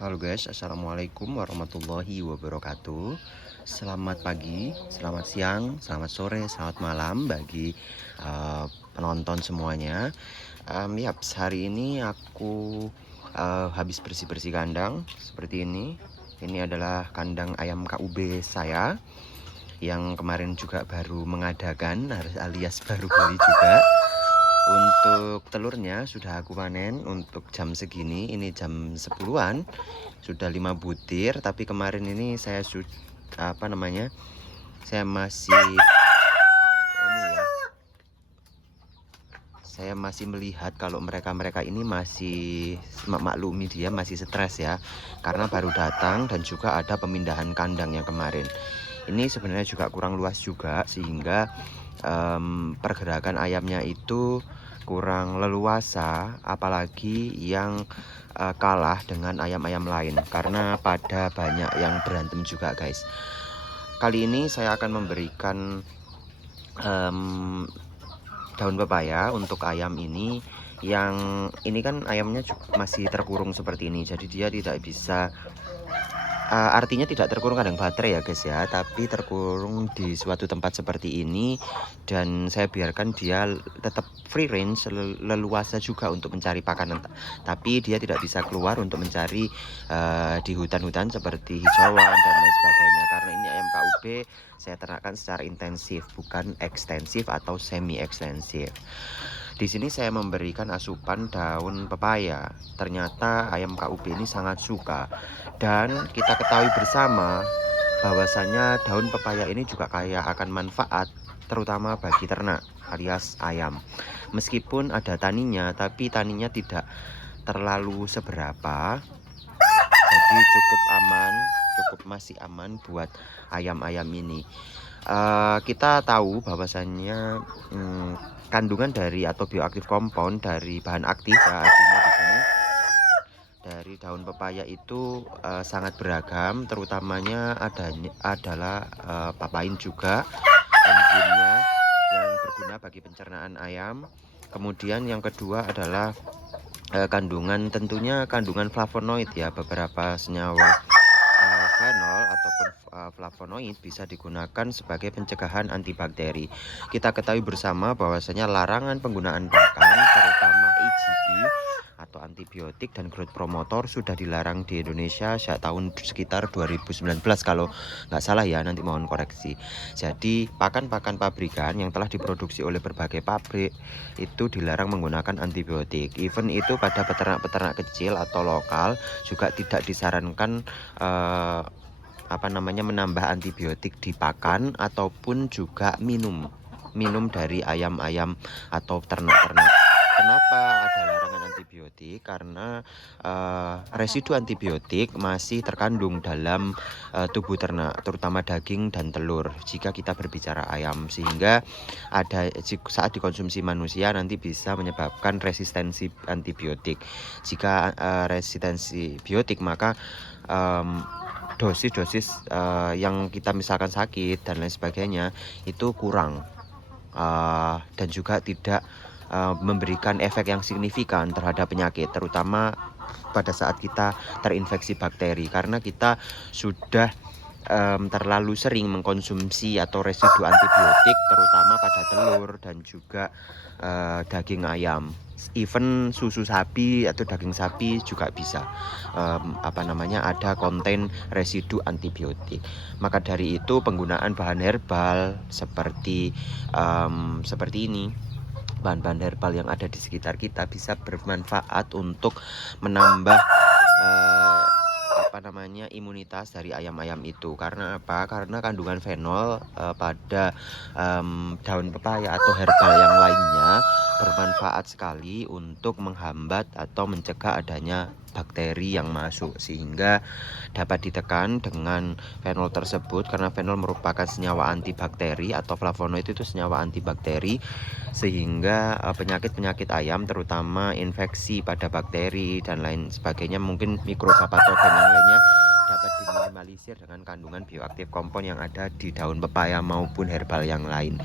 Halo guys, assalamualaikum warahmatullahi wabarakatuh. Selamat pagi, selamat siang, selamat sore, selamat malam bagi penonton semuanya. Hari ini aku habis bersih-bersih kandang seperti ini. Ini adalah kandang ayam KUB saya yang kemarin juga baru mengadakan, alias baru beli juga. Untuk telurnya sudah aku panen untuk jam segini, ini jam 10-an, sudah 5 butir. Tapi kemarin ini saya saya masih melihat kalau mereka ini masih maklumi, dia masih stres ya, karena baru datang dan juga ada pemindahan kandang yang kemarin. Ini sebenarnya juga kurang luas juga, sehingga pergerakan ayamnya itu kurang leluasa, apalagi yang kalah dengan ayam-ayam lain, karena pada banyak yang berantem juga guys. Kali ini saya akan memberikan daun pepaya untuk ayam ini. Yang ini kan ayamnya masih terkurung seperti ini, jadi dia tidak bisa artinya tidak terkurung kandang baterai ya guys ya, tapi terkurung di suatu tempat seperti ini. Dan saya biarkan dia tetap free range, leluasa juga untuk mencari pakanan, tapi dia tidak bisa keluar untuk mencari di hutan-hutan seperti hijauan dan lain sebagainya, karena ini ayam KUB saya ternakkan secara intensif, bukan ekstensif atau semi ekstensif. Di sini saya memberikan asupan daun pepaya. Ternyata ayam KUB ini sangat suka. Dan kita ketahui bersama bahwasanya daun pepaya ini juga kaya akan manfaat, terutama bagi ternak alias ayam. Meskipun ada taninya, tapi taninya tidak terlalu seberapa. Jadi masih aman buat ayam-ayam ini. Kita tahu bahwasannya kandungan dari atau bioaktif compound dari bahan aktif ya, artinya di sini dari daun pepaya itu sangat beragam, terutamanya adalah papain juga, enzimnya yang berguna bagi pencernaan ayam. Kemudian yang kedua adalah tentunya kandungan flavonoid ya, beberapa senyawa fenol ataupun flavonoid bisa digunakan sebagai pencegahan antibakteri. Kita ketahui bersama bahwasanya larangan penggunaan pakan terutama IGP atau antibiotik dan growth promotor sudah dilarang di Indonesia sejak tahun sekitar 2019 kalau nggak salah ya, nanti mohon koreksi. Jadi pakan-pakan pabrikan yang telah diproduksi oleh berbagai pabrik itu dilarang menggunakan antibiotik. Even itu pada peternak-peternak kecil atau lokal juga tidak disarankan menambah antibiotik di pakan ataupun juga minum dari ayam-ayam atau ternak-ternak. Kenapa ada larangan antibiotik? Karena residu antibiotik masih terkandung dalam tubuh ternak, terutama daging dan telur jika kita berbicara ayam, sehingga saat dikonsumsi manusia nanti bisa menyebabkan resistensi antibiotik. Jika resistensi biotik, maka dosis-dosis yang kita misalkan sakit dan lain sebagainya itu kurang, dan juga tidak memberikan efek yang signifikan terhadap penyakit, terutama pada saat kita terinfeksi bakteri, karena kita sudah terlalu sering mengkonsumsi atau residu antibiotik terutama pada telur dan juga daging ayam. Even susu sapi atau daging sapi juga bisa ada konten residu antibiotik. Maka dari itu penggunaan bahan herbal seperti ini, bahan-bahan herbal yang ada di sekitar kita bisa bermanfaat untuk menambah imunitas dari ayam-ayam itu. Karena apa? Karena kandungan fenol pada daun pepaya atau herbal yang lainnya bermanfaat sekali untuk menghambat atau mencegah adanya bakteri yang masuk, sehingga dapat ditekan dengan fenol tersebut, karena fenol merupakan senyawa antibakteri atau flavonoid itu senyawa antibakteri, sehingga penyakit-penyakit ayam terutama infeksi pada bakteri dan lain sebagainya, mungkin mikrobapatogen yang lainnya, dapat diminimalisir dengan kandungan bioaktif kompon yang ada di daun pepaya maupun herbal yang lain.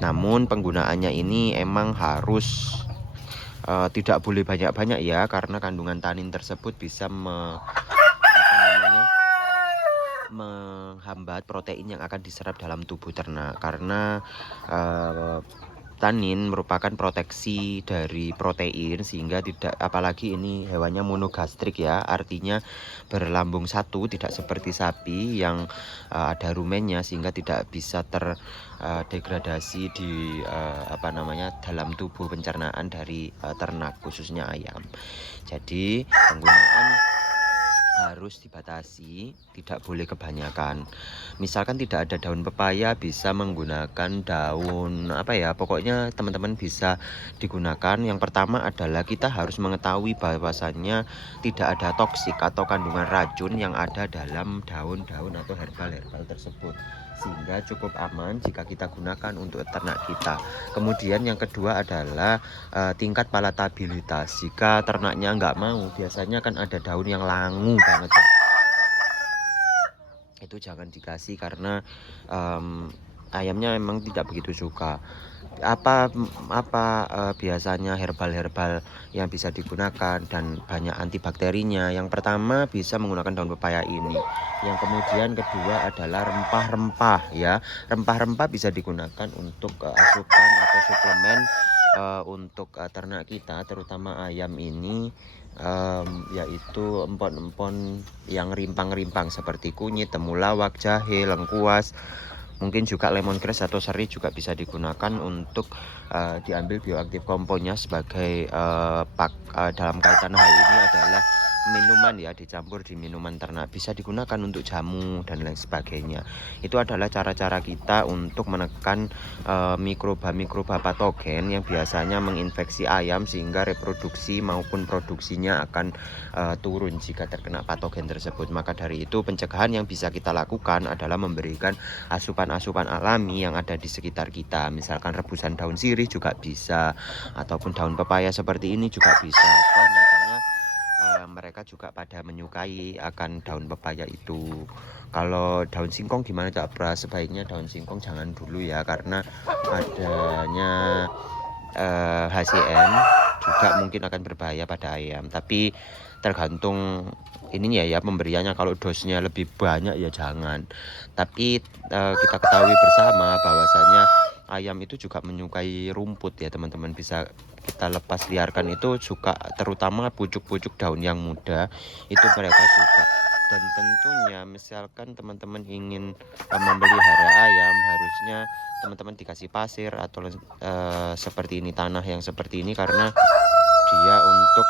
Namun penggunaannya ini emang harus tidak boleh banyak-banyak ya, karena kandungan tanin tersebut bisa namanya, menghambat protein yang akan diserap dalam tubuh ternak, karena tanin merupakan proteksi dari protein, sehingga tidak, apalagi ini hewannya monogastrik ya, artinya berlambung satu, tidak seperti sapi yang ada rumennya, sehingga tidak bisa terdegradasi di dalam tubuh pencernaan dari ternak, khususnya ayam. Jadi penggunaan harus dibatasi, tidak boleh kebanyakan. Misalkan tidak ada daun pepaya, bisa menggunakan daun pokoknya teman-teman bisa digunakan. Yang pertama adalah kita harus mengetahui bahwasannya tidak ada toksik atau kandungan racun yang ada dalam daun-daun atau herbal-herbal tersebut, sehingga cukup aman jika kita gunakan untuk ternak kita. Kemudian yang kedua adalah tingkat palatabilitas. Jika ternaknya nggak mau, biasanya kan ada daun yang langu banget ya. Itu jangan dikasih, karena ayamnya emang tidak begitu suka. Biasanya herbal-herbal yang bisa digunakan dan banyak antibakterinya. Yang pertama bisa menggunakan daun pepaya ini. Yang kemudian kedua adalah rempah-rempah ya. Rempah-rempah bisa digunakan untuk asupan atau suplemen untuk ternak kita, terutama ayam ini, yaitu empon-empon yang rimpang-rimpang seperti kunyit, temulawak, jahe, lengkuas. Mungkin juga lemongrass atau seri juga bisa digunakan untuk diambil bioaktif komponnya sebagai dalam kaitan hal ini adalah minuman ya, dicampur di minuman ternak, bisa digunakan untuk jamu dan lain sebagainya. Itu adalah cara-cara kita untuk menekan mikroba-mikroba patogen yang biasanya menginfeksi ayam, sehingga reproduksi maupun produksinya akan turun jika terkena patogen tersebut. Maka dari itu pencegahan yang bisa kita lakukan adalah memberikan asupan-asupan alami yang ada di sekitar kita. Misalkan rebusan daun sirih juga bisa, ataupun daun pepaya seperti ini juga bisa. Nyatanya mereka juga pada menyukai akan daun pepaya itu. Kalau daun singkong gimana Cak Pras? Sebaiknya daun singkong jangan dulu ya, karena adanya HCN juga mungkin akan berbahaya pada ayam. Tapi tergantung ininya ya, pemberiannya. Kalau dosnya lebih banyak ya jangan. Tapi kita ketahui bersama bahwasanya ayam itu juga menyukai rumput ya teman-teman. Bisa kita lepas liarkan itu suka, terutama pucuk-pucuk daun yang muda itu mereka suka. Dan tentunya misalkan teman-teman ingin memelihara ayam, harusnya teman-teman dikasih pasir atau seperti ini, tanah yang seperti ini, karena dia untuk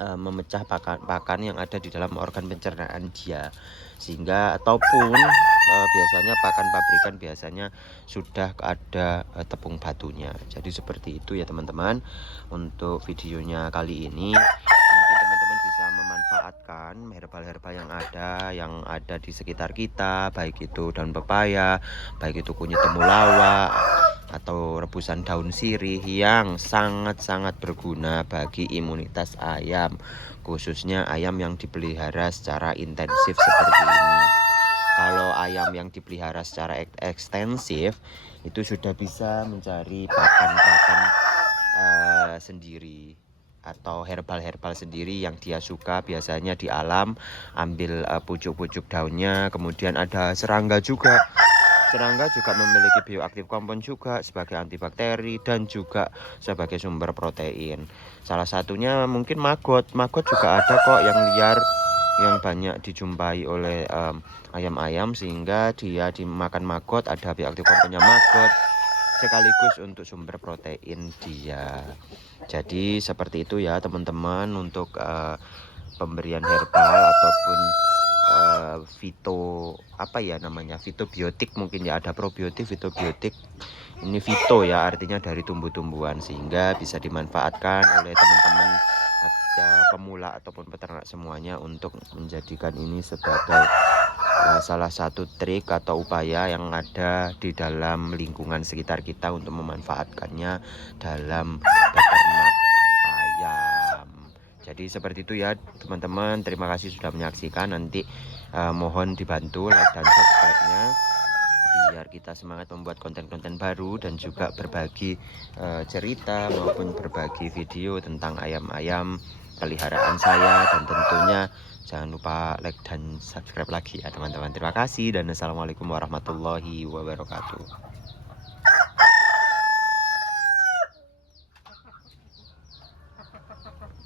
memecah pakan yang ada di dalam organ pencernaan dia, sehingga ataupun biasanya pakan pabrikan biasanya sudah ada tepung batunya. Jadi seperti itu ya teman-teman untuk videonya kali ini. Mungkin teman-teman bisa memanfaatkan herbal-herbal yang ada di sekitar kita, baik itu daun pepaya, baik itu kunyit temulawak, atau rebusan daun sirih, yang sangat-sangat berguna bagi imunitas ayam, khususnya ayam yang dipelihara secara intensif seperti ini. Kalau ayam yang dipelihara secara ekstensif itu sudah bisa mencari pakan-pakan sendiri atau herbal-herbal sendiri yang dia suka. Biasanya di alam ambil pucuk-pucuk daunnya. Kemudian ada serangga juga. Serangga juga memiliki bioaktif kompon juga sebagai antibakteri dan juga sebagai sumber protein. Salah satunya mungkin maggot. Maggot juga ada kok yang liar, yang banyak dijumpai oleh ayam-ayam, sehingga dia dimakan maggot, ada bioaktif komponnya maggot sekaligus untuk sumber protein dia. Jadi seperti itu ya teman-teman untuk pemberian herbal ataupun fitobiotik, mungkin ya, ada probiotik, fitobiotik. Ini fito ya, artinya dari tumbuh-tumbuhan, sehingga bisa dimanfaatkan oleh teman-teman pemula ataupun peternak semuanya untuk menjadikan ini sebagai salah satu trik atau upaya yang ada di dalam lingkungan sekitar kita untuk memanfaatkannya dalam beternak ayam. Jadi seperti itu ya teman-teman. Terima kasih sudah menyaksikan. Nanti mohon dibantu like dan subscribe-nya biar kita semangat membuat konten-konten baru dan juga berbagi cerita maupun berbagi video tentang ayam-ayam peliharaan saya, dan tentunya jangan lupa like dan subscribe lagi ya teman-teman. Terima kasih dan assalamualaikum warahmatullahi wabarakatuh.